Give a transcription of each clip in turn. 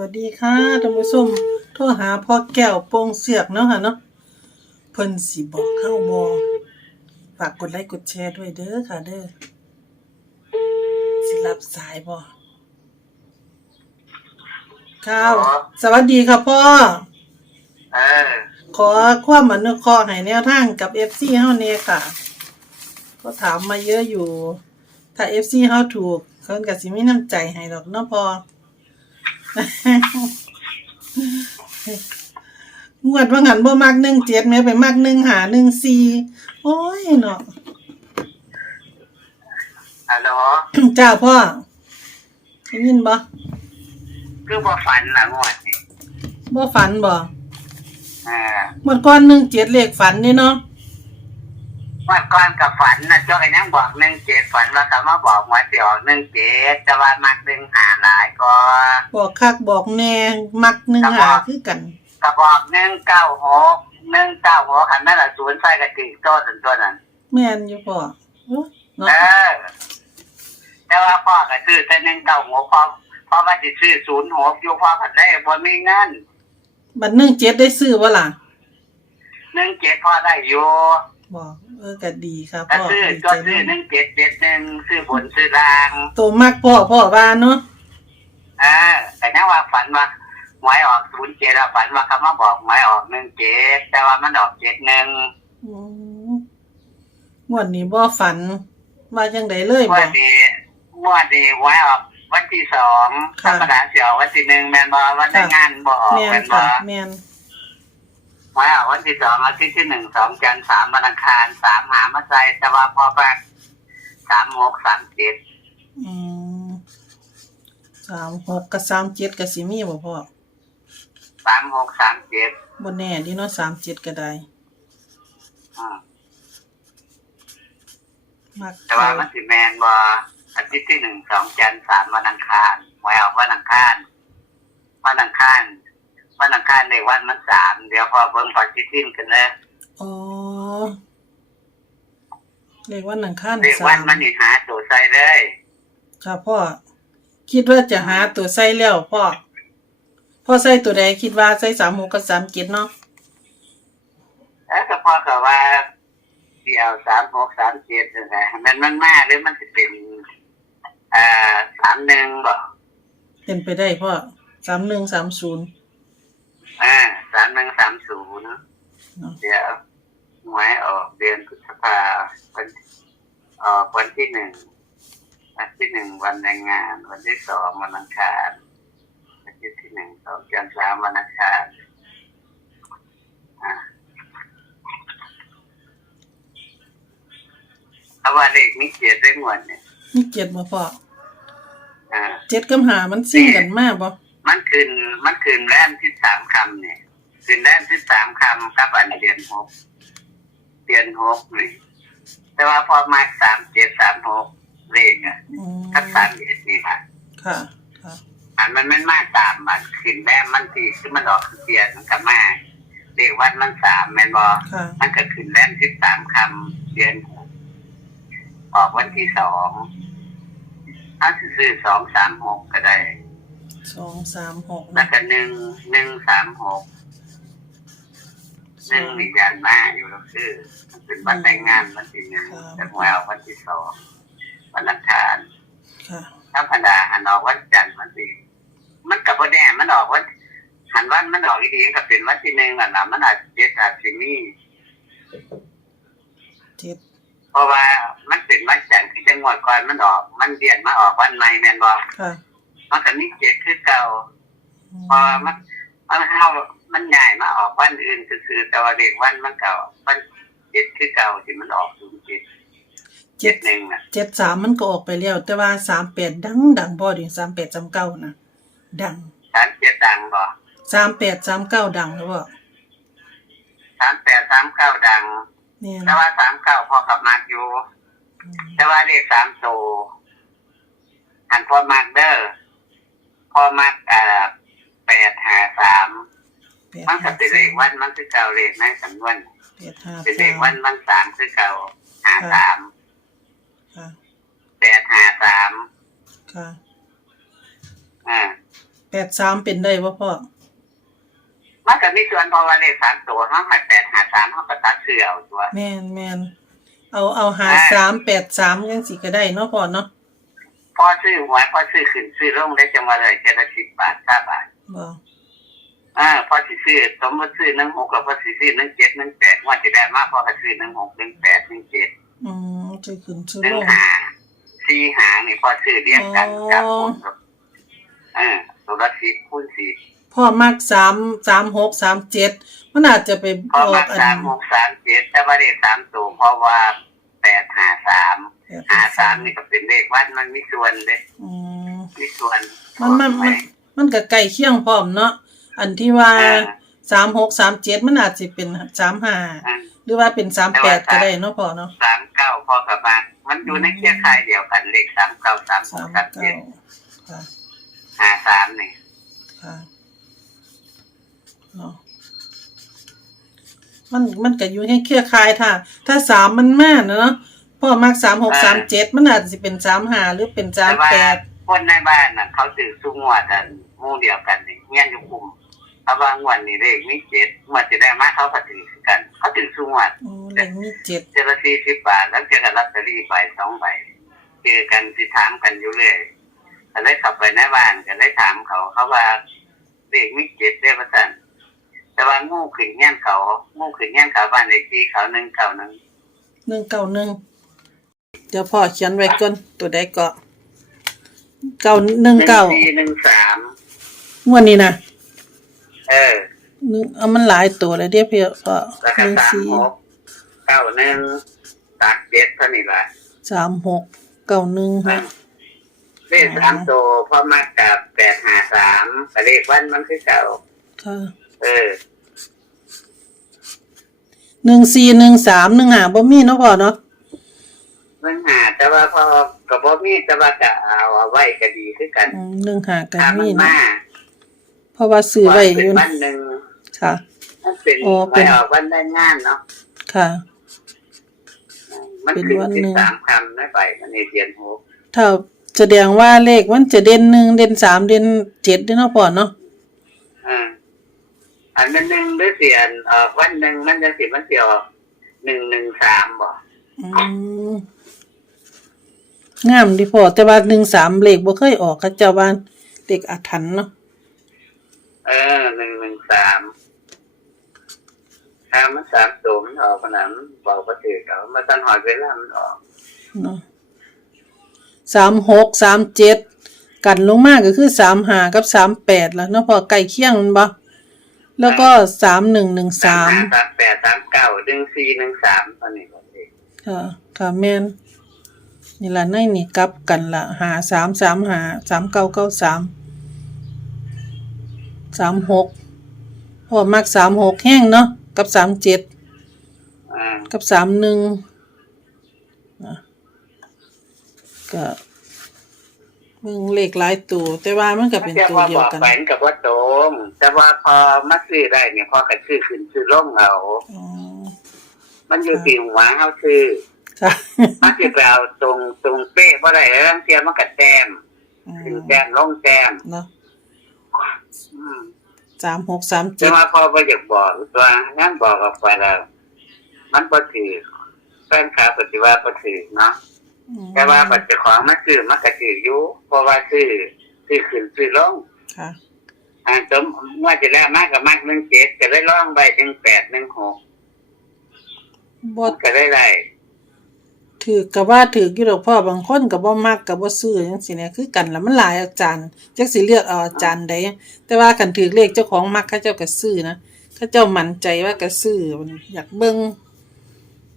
วัสดีค่ะท่านผู้ชมโทรหาพ่อแก้วโปงเสือกเนาะค่ะเนาะเพิ่นสิบอกเข้าบ่ฝากกดไลค์กดแชร์ด้วยเด้อค่ะเด้อสิรับสายบ่ค่ะสวัสดีค่ะพ่อเออขอความอนุเคราะห์ให้แนวทางกับ FC เฮาเนี่ยค่ะ ก็ถามมาเยอะอยู่ ถ้า FC เฮาถูกเพิ่นก็สิมีน้ำใจให้ดอกเนาะพ่อ งวดว่างันบ่มัก1 7แม่ไปมัก1หา1 4โอ้ยเนาะฮัลโหลจ้าพ่อได้ยินบ่คือบ่ฝันละงวดนี่บ่ฝันบ่เออเมื่อก่อน1 7เลขฝันนี่เนาะง วดก่อนกับฝันนะเจ้าก็ยังบอกหนึ่งเจ็ดฝันว่าเขามาบอกว่าสิออกหนึ่งเจ็ดแต่ว่ามักหนึ่งหาหลายก็บอกคักบอกแน่มัก1หาคือกันก็บอกหนึ่งเก้าหกหนึ่งเก้าหกขันนั่นแหละศูนย์ใส่กระติกโต้นตัวนั้นแม่นอยู่พ่อโอ้เนาะเออแต่ว่าพ่อก็ซื้อแต่หนึ่งเก้าหกพ่อเพราะว่าสิซื้อศูนย์หกอยู่พ่อผัดได้บ่มีเงินบัด1 7ได้ซื้อบ่ล่ะหนึ่งเจ็ดพ่อได้อยู่ บอกเออก็ดีครับก็พ่อซื้อดีก็ใจซื้อหมากนึ่งเจ็ดเจ็ดหนึ่งซื้อบนซื้อล่าง ตัวมักพ่อพ่อว่าเนาะอ่าแต่นั่นว่าฝันว่าหวยออกศูนย์เจ็ดฝันว่าเขามาบอกหวยออกหนึ่งเจ็ดแต่ว่ามันออกเจ็ดหนึ่งอืมงวดนี้บ่ฝันว่าจังไดเลยงบ่วันนี้งวันนี้หวยออกวันที่สองธค่ะรรมดาเสียววันที่หนึ่งแมนบอวันได้ค่ะงานบออกแม่แมนนบค่ะอแม่น หวยออกวันที่สองอาทิตย์ที่หนึ่งสองจันทร์สามวันอังคารสามหามาใจแต่ว่าพอแปกสามหกสามเจ็ดอืมสามหกกับสามเจ็ดก็สิมีบ่พ่อสามหกสามเจ็ดบ่แน่เดิเนาะสามเจ็ดก็ได้อืมมักแต่ว่ามันสิแมนบออาทิตย์ที่หนึ่งสองจันทร์สามวันอังคารหวยออกวันอังคารวันอังคาร วันอังคารในวันมันสามเดี๋ยวพอเบิ่งพอจิทิ้นกันเลยอ๋อเลขวันอังคารเรียกสาวันมมันนี่หาตัวใส่เลยค่ะพ่อ คิดว่าจะหาตัวใส่แล้วพ่อ พ่อใส่ตัวใดคิดว่าใส่สามหกกับสามเจ็ดเนาะแล้วก็พอกับว่าเดียวสามหกสามเจ็ดนะมันมันมาหรือมันจะเป็นอ่าสามหนึ่งบ่เป็นไปได้พ่อสามหนึ่งสามศูนย์ อ่าสามหนึ่งสามศูนย์เนาะเดี๋ยวหวยออกเดือนพฤษภาวันออกวันที่หนึ่งวันที่หนึ่งวันแรงงาน วันที่สองวันอังคารวันที่ที่หนึ่งสองจันทร์สามวันอังคารอ่าเพราะว่าเลขมีเกียรติได้หมดเนี่ยมีเจ็ดบ่พ่ออ่าเจ็ดกับหามันซิ่งกันมากบ่ มันคืนมันคืนแรมที่สามคำเนี่ยคืนแรมที่สามคำกับอันเดือนหกเดือนหกนี่แต่ว่าพอมาสามเจ็ดสามหกเลขอะอืมกับสามเอ็ดนี่ค่ะค่ะค่ะอันมันไม่มาตามมันคืนแรมมันที่คือมันออกคือเดือนมันกับมาเลขวันมันสามแมนบอค่ะมันก็คืนแรมที่สามคำเดือนหกออกวันที่สองถ้าซื้อสองสามหกก็ได้ สองสามหกแล้วก็หนึ่งหนึ่งสามหกหนึ่งมียานมาอยู่แล้วคือมันเป็นวันแต่งงานวันที่หนึ่งแต่หวยออกวันที่สองวันอังคารค่ะธรรมดาหันออกวันจันทร์วันที่มันกับวันแน่มันออกวันหันวันมันออกอีกทีก็เป็นวันที่หนึ่งอะนะมันอาจจะเจ็ดอาจจะมีเจ็ดเพราะว่ามันเป็นวันจันทร์ที่จังหวัดก่อนมันออก มันเดียนมาออกวันใหม่แม่นบอกค่ะ มันก็มีเจ็ดคือเก่าอืมพอมันมันเข้ามันใหญ่มาออกวันอื่นคือๆแต่ว่าเด็กวันมันเก่าวันเจ็ดคือเก่าที่มันออกศูนย์เจ็ดเจ็เจ็ดดหนึ่งน่ะเจ็ดสามมันก็ออกไปแล้ว แต่ว่าสามแปดดังดังพ่อดิสามแปดสามเก้านะดังสามเจ็ดดังบ่สามแปดสามเก้าดังหรือเปล่าสามแปดสามเก้าดังเนี่ยแต่ว่าสามเก้าพอกับมากอยู่อืมแต่ว่าเลขสามโตวหันพอมากเด้อ พอมากเอ่อแปดหาสามแปดมันก็ห้าเป็นเลขวันมันคือเก่าเลขในสำนวน แปดห้าเป็นเลสาขมวันมันสามคือเก่าหาสามค่ะแปดหาสามค่ะอ่าแปแปดสามเป็นได้บ่พ่อมันก็มีส่วนเพราะว่าเลขสามตัวห้าหาแปดหาสามเขาก็ตัดเสื้อเอาตัว แม่นแม่นเอาเอาหาสามแปดสามยังสิก็ได้เนาะพ่อเนาะ พอซื้อหวยพอซื้อขึ้นซื้อลงได้จังว่าเลยเจ็ดสิบบาทห้าบาทบ่อ่าพอสิซื้อสมมติซื้อหนึ่งหกกับพอสิซื้อหนึ่งเจ็ดหนึ่งแปดว่าจะได้มากพอก็ซื้อหนึ่งหกหนึ่งแปดหนึ่งเจ็ดอืมจะขึ้นชื่อหนึ่ลงงหาสี่หางนี่พอซื้อเรียงกันอ๋อกับคูณกับเออตัวละสิบคูณสิบพ่อมักสามสามหกสามเจ็ดมันอาจจะไปพอออมากอันสามหกสามเจ็ดแต่ว่าเลขสามตัวเพราะว่าแปดหาสามแปด หาสามนี่ก็เป็นเลขวัดมันมีส่วนเลยอืมมีส่วนมันมันมันมันก็ใกล้เคียงพร้อมเนาะอันที่ว่าอ่าสามหกสามเจ็ดมันอาจจะเป็นสามห้าอ่าหรือว่าเป็นสามแปดก็ได้เนาะพ่อเนาะสามเก้าพอกับมามันอยู่ในเครือข่ายเดียวกันเลขสามเก้าสามหสากมสามเก้าเจ็ดค่ะหาสามนี่ค่ะเนาะมันมันก็อยู่ให้เครือข่ายถ้าถ้าสามมันมากเนาะ พ่อมักสามหกสามเจ็ดมันอาจจะเป็นสามห้าหรือเป็นสามแต่ว่าแปดคนในบ้านน่ะ เขาถือซุ้งวดกันหมู่เดียวกันนี่เงี้ยอยู่คุมเพราะว่างวดนี้เลขมีเจ็ดงวดจะได้มากเขาก็ถือกัน เขาถือซุ้งวดโอ้เลขมีเจ็ดเจละสี่สิบบาทแล้วเจอกับลอตเตอรี่ใบสองใบเจอกันสิถามกันอยู่เรื่อยก็เลยเข้าไปในบ้านก็เลยถามเขาเขาว่าเลขมีเจ็ดได้ประจันแต่ว่างูขึ้นเงี้ยนเขางูขึ้นเงี้ยนเขาบ้านเลขที่เขาหนึ่งเก้าหนึ่งหนึ่งเก้าหนึ่ง เดี๋ยวพ่อเขียนไว้ก่อนตัวใดก็เก้าหนึ่งหนึ่งเก้าสี่หนึ่งสามงวดนี้นะเออหนึ่งเอามันหลายตัวเลยเดียวเพี่พ่อแล้วหก็นึ่งสามสี่หกเก้าหนึ่งตักเจ็ดเท่านี้ละสามหกเก้าหนึ่งฮะเลขสามตัวพอมากับแปดหาสามแต่เลขวันมันคือเก่าค่ะเออ หนึ่งสี่หนึ่งสามหนึ่งหาบ่มีเนาะพ่อเนาะ มันหาแต่ว่าพอกับพ่มีแต่ว่าจะเอาเอาไว้ก็ดีคือกันอืมหนึ่งหากันถ้ามันมีเนาะมาเพราะว่าซื้อไว้อเป็นยู่วันะนหนึ่งค่ะมันเป็นอ๋อเป็ไม่นออกวันได้งานเนาะค่ะ มันเป็นขึ้นวันสิหนึ่บงสามคำไม่ไปมันในเดือนหกถ้าแสดงว่าเลขมันจะเด่นหนึ่งเด่นสามเด่นเจ็ดเด้อเนาะพ่อเนาะอ่าอันนั้นหนึ่งหรือเสียนเอ่อวันหนึ่งมันจะสิมันเสียวหนึ่งหนึ่งสามบ่อืม งามดีพ่อแต่ว่าหนึ่งสามเลขบ่เคยออกเขาเจ้าบ้านเลขอาถรรพ์เนาะเออหนึ่งหนึ่งสามถ้ามันสามตัวมันออกขนาดนั้นบอกว่าถือเขามาตั้งหอยเวลามันออกเนาะสามหกสามเจ็ดกันลงมากก็คือสามหากับสามแปดแล้วเนาะพอไก่เคียงมันบ่แล้วก็สามหนึ่งหนึ่งสามห้สามแปดสามเก้าหนึ่งสี่หนึ่งสามตอนนี้ก็เองค่ะค่ะแม่น นี่ล่ะในนี่กลับกันละหาสามสามหาสามเก้าเก้าสามสามหกพอมักสามหกแห้งเนาะกับสามเจ็ดอ่ากับสามหนึ่งนะก็มึงเลขหลายตัว แต่ว่ามันก็เป็นแต่ตัวว่าเดีบยวอกกันแฝงกับว่าโตมแต่ว่าพอมาซื้อได้เนี่ยพอกันซื้อขึ้นซื้อล่งเอาอ๋อมันอยู่ที่หัวเขาซื้อ ค่ะมันจะไปเอาตรงตรงเป๊ะเพราะอะไรเรื่องเทียมมันกัแต้มอืขึ้นมแต้มลงแต้มเนาะอืมสามหกสามแต่เจ็ดว่าพอไปอยากบอกตัวงั้นบอกออกไปแล้ว มันก็ถือแฟนคลับปฏิวัติก็ถือเนาะอืมแต่ว่าปัจจุบันมันซื้อมันก็ถืออยู่เพราะว่าซื้อซื้อขึ้นซื้อลงค่ะอ่าสมว่าจะแล้วมากกับมากหนึ่งเจ็ดจะได้ล่องใบหนึ่งแปดหนึ่งหกบ่ก็ได้ไร ถือกับว่าถือกี่ดอกพ่อบางคนกับบ่มักกับบ่ซื้อจังซี่เนี่ยคือกันแล้วมันหลายอาจารย์จักสิเลือกเอาอาจารย์ใดแต่ว่ากันถือเลขเจ้าของมักเขาเจ้าก็ซื้อนะเขาเจ้ามั่นใจว่าก็ซื้อมันอยากเบิ่ง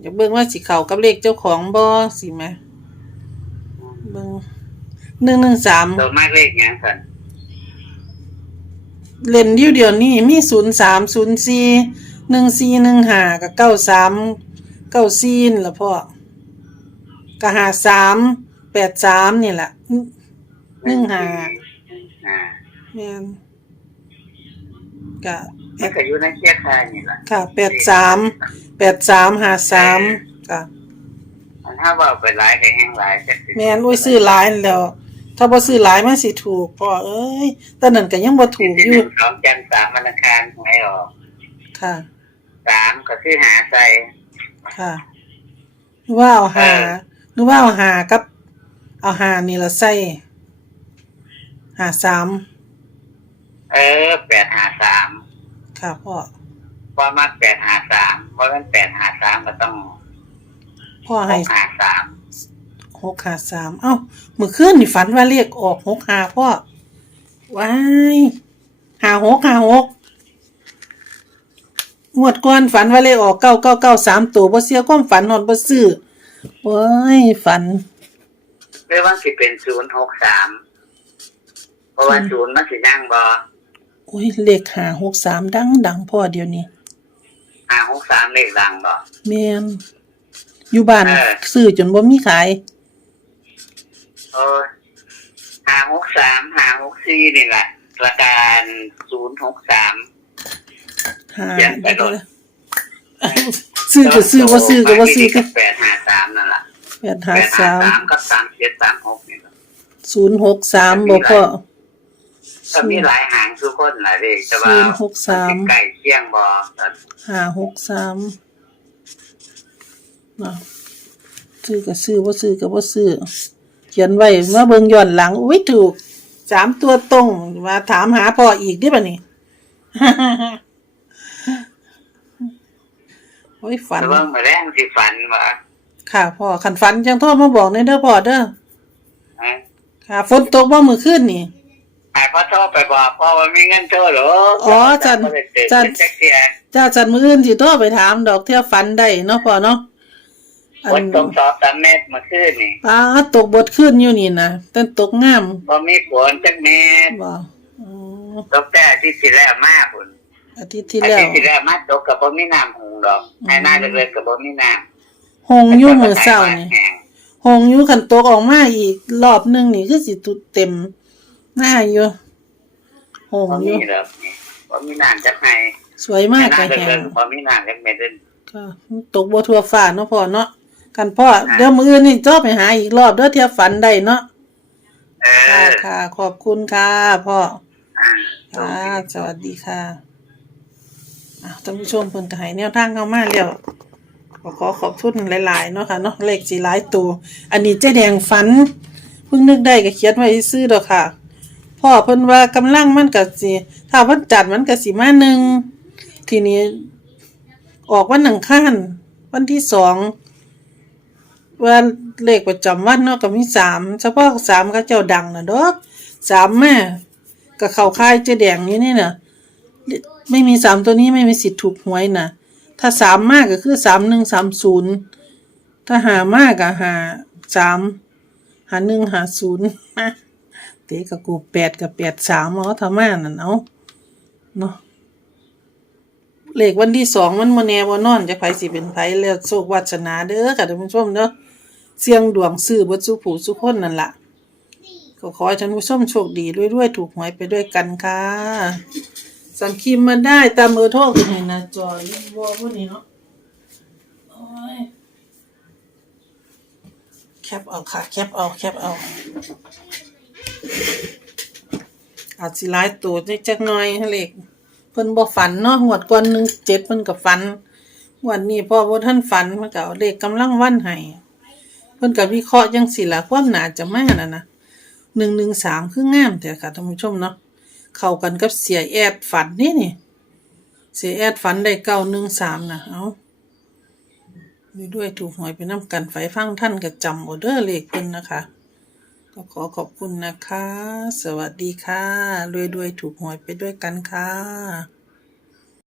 อยากเบิ่งว่าสิเข้ากับเลขเจ้าของบ่สิแหมเบิ่ง113ตัวมากเลขอย่างสันเล่นอยู่เดียวนี้มี03 04 1415กับ93 94นี่ล่ะพ่อ ก็53 83นี่ล่ะหนึ่งห้าอ่าแม่นก็มันก็อยู่ในเครือข่ายนี่แหละค่ะแปดสามแปดสามหาสามค่ะมันถ้าว่าไปหลายก็แห้งหลายจะสิแม่นอุ้ยซื้อหลายแล้ว ถ้าบ่ซื้อหลายมันสิถูกพ่อเอ้ยแต่นั่นก็ยังบ่ถูกที่อหยู่นึ่งสองจันทร์สามวันอังคารหวยออกค่ะสามก็คือหาใส่ค่ะหรือว่าเอาหา หรือว่าเอาหากับ เอาหานี่ละใส่หาสามเออแปดหาสามค่ะพ่อพอมาแปดหาสามเพราะมันแปดหาสามก็ต้องพ่อหให้กหาสามหกหาสามเอ้าเมื่อคืนนี่ฝันว่าเลขออกหกหาพ่อว้ายหาหกหาหกงวดก่อนฝันว่าเลขออกเก้าเก้าเก้าสามตัวบ่เสียความฝันนอนบ่ซื้อ โอ้ยฝันหรือว่าสิเป็นศูนย์หกสามเพราะว่าศูนย์มันสินั่งบอโอ้ยเลขหาหกสามดังดังพ่อเดี๋ยวนี้หาหกสามเลขดังบอแม่นอยู่บ้านเออซื้อจนบ่มีขายโอ้ยหาหกสามหาหกสี่นี่แหละประการศูนย์หกสามหาเขียนไปโดน ซื้อก็ซื้อบ่ซื้อก็บ่ซื้อก็แปดหาสามนั่นแหละแปดหาแปดหาสามสามกับสามเจ็ดสามหกนี่แหละศูนย์หกสามบ่พ่อก็มีหลายหางทุกคนหลายเลขแต่ว่าศูนย์หกสามนสิใกล้เคียงบอห้าหกสามเนาะซื้อก็ซื้อบ่ซื้อก็บ่ซื้อเขียนไว้มาเบิ่งย้อนหลังอุ้ยถูกสามตัวตรงมาถามหาพ่ออีกดิบัดนี้ โอ้ยฝันแต่ว่าเมื่อแรงสิฝันว่าค่ะพ่อขันฝันจังโทรมาบอกในเด้อพ่อเด้อเอ้ยค่ะฝนตกบ่มื้อคืนนี่หายพ่อโทรไปบอกพ่อว่ามีเงินโทรเหรออ๋อจันบ่ได้เตือนจัน จักเทียจ้าจันมื้ออื่นสิโทรไปถามดอกเที่ยฝันได้เนาะพ่อเนาะอัฝนนตกสอบสามเมตรเมื่อคืนนี่ป้าตกบดขึ้นอยู่นี่นะแต่ตกงามบ่มีฝนจักเมตรบ่อ๋อตกแต่อาที่ที่แล้วมาพุ่น อาทิตย์ที่อาแล้ว ทิตย์ที่แล้วมาตกกับบ่มีน้ำหงดอกอืมให้หน้าเล็กๆกับบ่มีน้หงำอยู่มื้อเช้านี่แห้งหงอยู่คันตกออกมาอีก รอบหนึงนี่คือสิตุเต็ม หน้าอยู่หงบ่อมียู่ดอกนี่บ่มีน้ำจักให้สวยมากให้หก็น้าแฮเล็งกๆบ่มีน้ำจักเม็ดเดินก็ตกบ่ทั่วฟ้าเนาะพ่อเนาะกันพ่อเดี๋ยวมื้ออื่นนี่จ้อไปหาอีกรอบเด้อเที่ยฝันได้เนาะเอค่ะอค่ะ ขอบคุณค่ะพ่ออ่า ค่ะสวัสดีค่ะอะ ท่านผู้ชมเพิ่นก็ให้แนวทางเข้ามาแล้วขอขอขอบคุณหลายๆเนาะค่ะเนาะเลขสีหลายตัว อันนี้เจ๊แดงฝันเพิ่งนึกได้ก็เขียนไว้ซื้อดอกค่ะพ่อเพิ่นว่ากำลังมันก็สิถ้าวันจัดมันก็สิมาหนึ่งทีนี้ ออกวันหนังข้านวันที่สองว่าเลขประจำวันเนาะก็มีสามเฉพาะสามก็เจ้าดังนะดอกสามแม่ก็เข้าค่ายเจ๊แดงนี่นี่น่ะ ไม่มีสามตัวนี้ไม่มีสิทธิ์ถูกหวยนะถ้าสามมากก็คือสามหนึ่งสามศูนย์ถ้าหามากก็หาสามหาหนึ่งหาศูนย์เตะกับกูแปดกับแปดสามเอาทำมานั่นเอาเนาะเลขวันที่สองมันโมแนวานอนจะไผสิเป็นไผแล้วโชควาสนาเด้อค่ะท่านผู้ชมเนาะเสียงดวงซื้อเบ่สุผู้สุคนนั่นล่ะก็ขอให้ท่านผู้ชมโชคดีด้วยๆ ถูกหวยไปด้วยกันค่ะ สั่งครีมมาได้ตามเบอร์โทรขึ้นให้หน้าจอยังบ่พวกนี้เนาะโอ้ยแคปเอาค่ะ แคปเอา แคปเอา อาจสิหลายตัวจักหน่อยเล็กเพิ่นบ่ฝันเนาะงวดก่อน1 7เจ็ดเพิ่นก็ฝันงวดนี้พ่อบ่ทันฝันเพิ่นก็เอาเลขกำลังวันให้เพิ่นก็วิเคราะห์จังซี่ล่ะความน่าจะมาน่ะนะ113คืองามแต่ค่ะท่านผู้ชมเนาะ เข้ากันกับเสียแอดฝันนี่นี่ เสียแอดฝันได้เก้าหนึ่งสามนะเอารวยด้วยถูกหวยไปน้ำกันไฟฟังท่านก็จำออเดอร์เลขเพิ่นนะคะ ก็ขอขอบคุณนะคะ สวัสดีค่ะรวยด้วยถูกหวยไปด้วยกันค่ะ